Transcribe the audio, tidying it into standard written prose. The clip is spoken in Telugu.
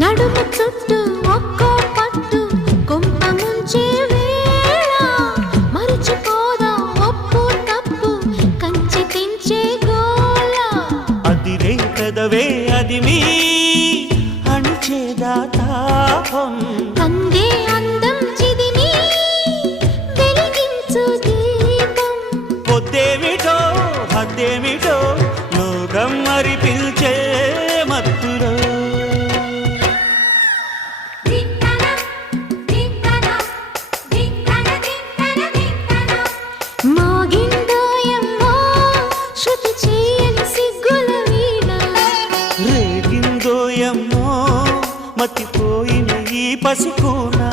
నడుము చుట్టూ ఒక్కో పట్టు కొంప ముంచే వేళ మరచిపోదా ఒప్పు తప్పు కంచి తెంచే గోల అదిరే పెదవే అది మీ అణిచేదా తాపం కందే అందం చిదిమి వెలిగించు దీపం పొద్దేమిటో హద్దేమిటో లోకం మరి పిలిచే మత్తులో మోగిందోయమ్మో శృతి చేయని సిగ్గుల వీణ రేగిందోయమ్మో మతిపోయిన ఈ పసికూనా